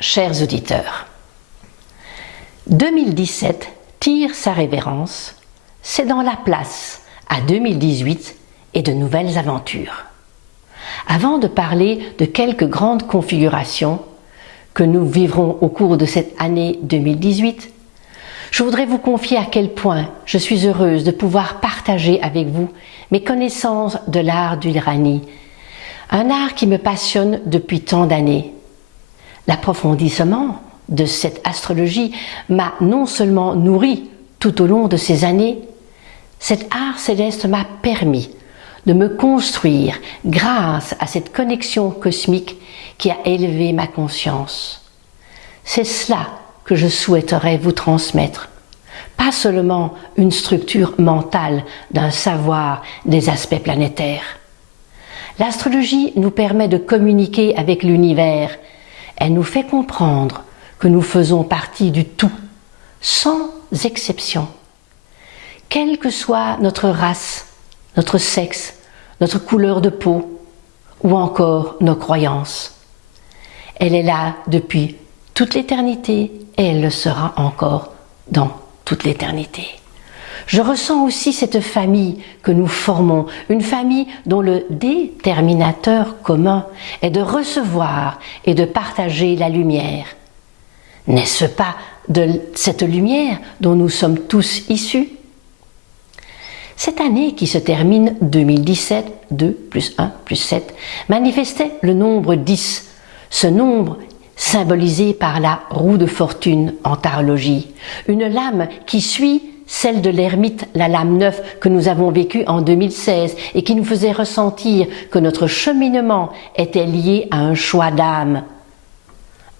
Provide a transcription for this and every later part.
chers auditeurs. 2017 tire sa révérence, c'est dans la place à 2018 et de nouvelles aventures. Avant de parler de quelques grandes configurations que nous vivrons au cours de cette année 2018, je voudrais vous confier à quel point je suis heureuse de pouvoir partager avec vous mes connaissances de l'art du Rani, un art qui me passionne depuis tant d'années. L'approfondissement de cette astrologie m'a non seulement nourri tout au long de ces années, cet art céleste m'a permis de me construire grâce à cette connexion cosmique qui a élevé ma conscience. C'est cela que je souhaiterais vous transmettre, pas seulement une structure mentale d'un savoir des aspects planétaires. L'astrologie nous permet de communiquer avec l'univers, elle nous fait comprendre que nous faisons partie du tout, sans exception. Quelle que soit notre race, notre sexe, notre couleur de peau ou encore nos croyances. Elle est là depuis toute l'éternité et elle le sera encore dans toute l'éternité. Je ressens aussi cette famille que nous formons, une famille dont le déterminateur commun est de recevoir et de partager la lumière. N'est-ce pas de cette lumière dont nous sommes tous issus? Cette année qui se termine 2017, 2 plus 1 plus 7, manifestait le nombre 10, ce nombre symbolisé par la roue de fortune en tarologie, une lame qui suit celle de l'ermite, la lame 9 que nous avons vécue en 2016 et qui nous faisait ressentir que notre cheminement était lié à un choix d'âme,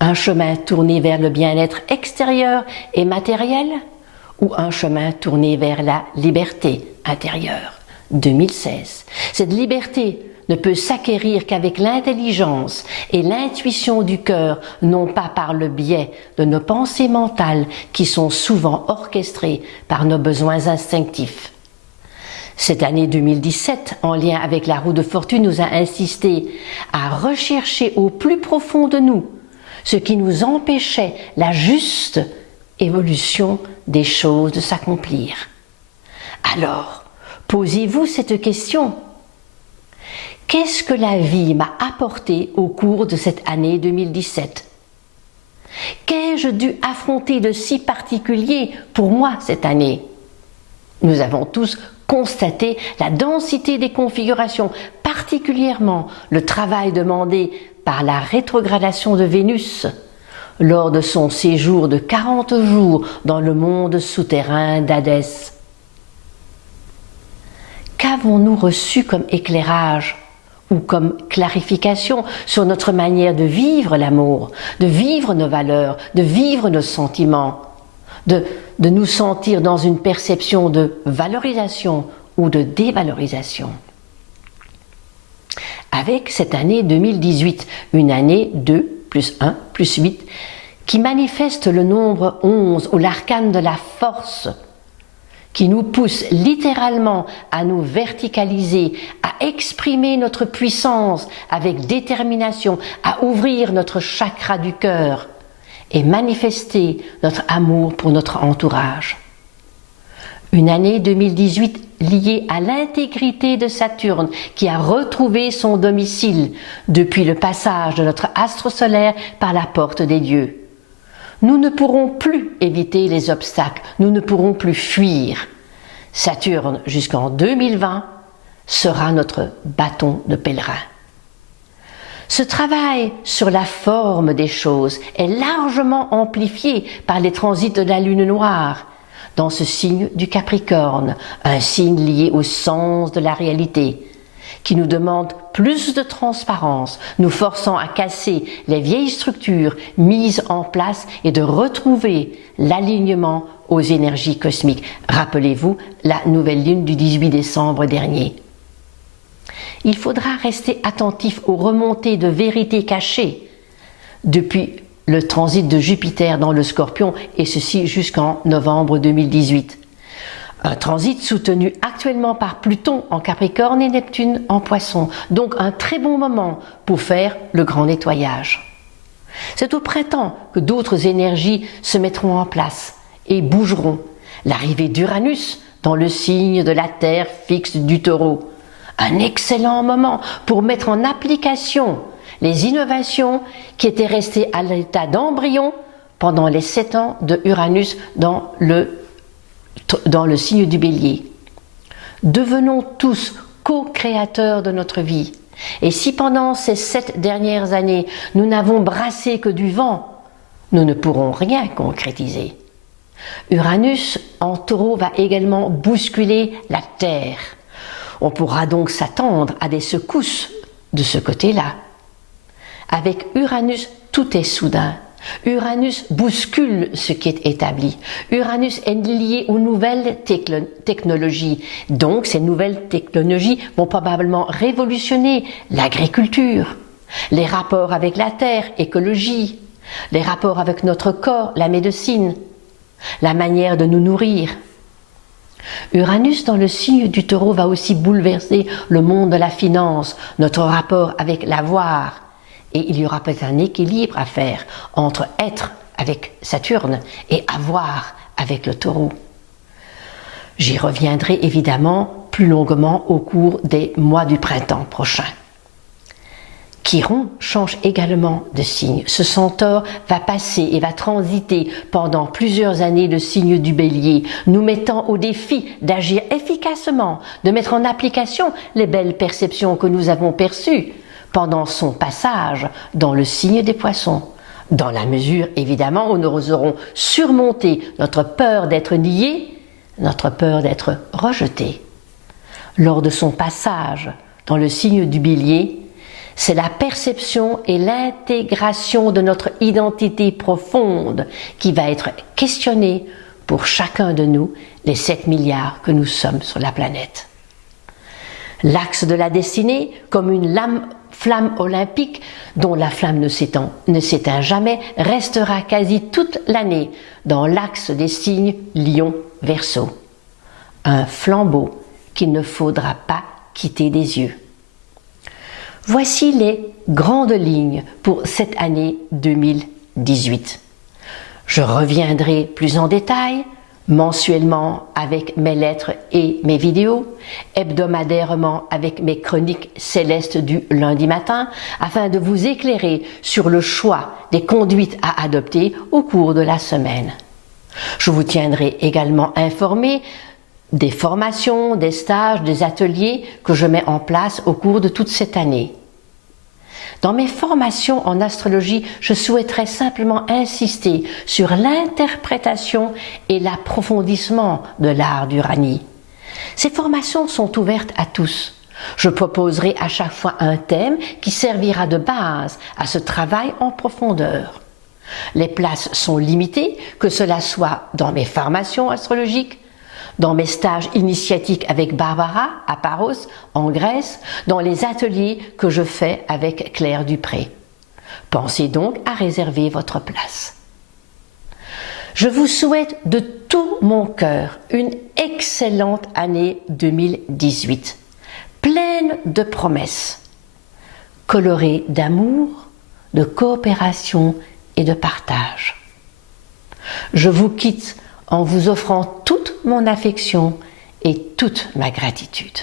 un chemin tourné vers le bien-être extérieur et matériel ou un chemin tourné vers la liberté intérieure. 2016. Cette liberté ne peut s'acquérir qu'avec l'intelligence et l'intuition du cœur, non pas par le biais de nos pensées mentales qui sont souvent orchestrées par nos besoins instinctifs. Cette année 2017, en lien avec la roue de fortune, nous a insisté à rechercher au plus profond de nous ce qui nous empêchait la juste évolution des choses de s'accomplir. Alors, posez-vous cette question. Qu'est-ce que la vie m'a apporté au cours de cette année 2017? Qu'ai-je dû affronter de si particulier pour moi cette année? Nous avons tous constaté la densité des configurations, particulièrement le travail demandé par la rétrogradation de Vénus lors de son séjour de 40 jours dans le monde souterrain d'Hadès. Qu'avons-nous reçu comme éclairage ou comme clarification sur notre manière de vivre l'amour, de vivre nos valeurs, de vivre nos sentiments, de nous sentir dans une perception de valorisation ou de dévalorisation? Avec cette année 2018, une année 2 plus 1 plus 8, qui manifeste le nombre 11 ou l'arcane de la force, qui nous pousse littéralement à nous verticaliser, à exprimer notre puissance avec détermination, à ouvrir notre chakra du cœur et manifester notre amour pour notre entourage. Une année 2018 liée à l'intégrité de Saturne qui a retrouvé son domicile depuis le passage de notre astre solaire par la porte des dieux. Nous ne pourrons plus éviter les obstacles, nous ne pourrons plus fuir. Saturne, jusqu'en 2020, sera notre bâton de pèlerin. Ce travail sur la forme des choses est largement amplifié par les transits de la lune noire, dans ce signe du Capricorne, un signe lié au sens de la réalité, qui nous demande plus de transparence, nous forçant à casser les vieilles structures mises en place et de retrouver l'alignement aux énergies cosmiques. Rappelez-vous la nouvelle lune du 18 décembre dernier. Il faudra rester attentif aux remontées de vérité cachées depuis le transit de Jupiter dans le Scorpion, et ceci jusqu'en novembre 2018. Un transit soutenu actuellement par Pluton en Capricorne et Neptune en Poisson, donc un très bon moment pour faire le grand nettoyage. C'est au printemps que d'autres énergies se mettront en place et bougeront. L'arrivée d'Uranus dans le signe de la Terre fixe du Taureau. Un excellent moment pour mettre en application les innovations qui étaient restées à l'état d'embryon pendant les 7 ans de Uranus dans le signe du Bélier. Devenons tous co-créateurs de notre vie. Et si pendant ces 7 dernières années, nous n'avons brassé que du vent, nous ne pourrons rien concrétiser. Uranus en Taureau va également bousculer la Terre. On pourra donc s'attendre à des secousses de ce côté-là. Avec Uranus, tout est soudain. Uranus bouscule ce qui est établi. Uranus est lié aux nouvelles technologies. Donc, ces nouvelles technologies vont probablement révolutionner l'agriculture, les rapports avec la terre, écologie, les rapports avec notre corps, la médecine, la manière de nous nourrir. Uranus dans le signe du Taureau va aussi bouleverser le monde de la finance, notre rapport avec l'avoir. Et il y aura peut-être un équilibre à faire entre être avec Saturne et avoir avec le Taureau. J'y reviendrai évidemment plus longuement au cours des mois du printemps prochain. Chiron change également de signe. Ce centaure va passer et va transiter pendant plusieurs années le signe du Bélier, nous mettant au défi d'agir efficacement, de mettre en application les belles perceptions que nous avons perçues pendant son passage dans le signe des Poissons, dans la mesure évidemment où nous aurons surmonté notre peur d'être niés, notre peur d'être rejetés. Lors de son passage dans le signe du Bélier, c'est la perception et l'intégration de notre identité profonde qui va être questionnée pour chacun de nous, les 7 milliards que nous sommes sur la planète. L'axe de la destinée, comme une flamme olympique dont la flamme ne s'éteint jamais, restera quasi toute l'année dans l'axe des signes Lion-Verseau. Un flambeau qu'il ne faudra pas quitter des yeux. Voici les grandes lignes pour cette année 2018. Je reviendrai plus en détail, mensuellement avec mes lettres et mes vidéos, hebdomadairement avec mes chroniques célestes du lundi matin, afin de vous éclairer sur le choix des conduites à adopter au cours de la semaine. Je vous tiendrai également informé des formations, des stages, des ateliers que je mets en place au cours de toute cette année. Dans mes formations en astrologie, je souhaiterais simplement insister sur l'interprétation et l'approfondissement de l'art d'Uranie. Ces formations sont ouvertes à tous. Je proposerai à chaque fois un thème qui servira de base à ce travail en profondeur. Les places sont limitées, que cela soit dans mes formations astrologiques, dans mes stages initiatiques avec Barbara à Paros, en Grèce, dans les ateliers que je fais avec Claire Dupré. Pensez donc à réserver votre place. Je vous souhaite de tout mon cœur une excellente année 2018, pleine de promesses, colorée d'amour, de coopération et de partage. Je vous quitte en vous offrant toute mon affection et toute ma gratitude.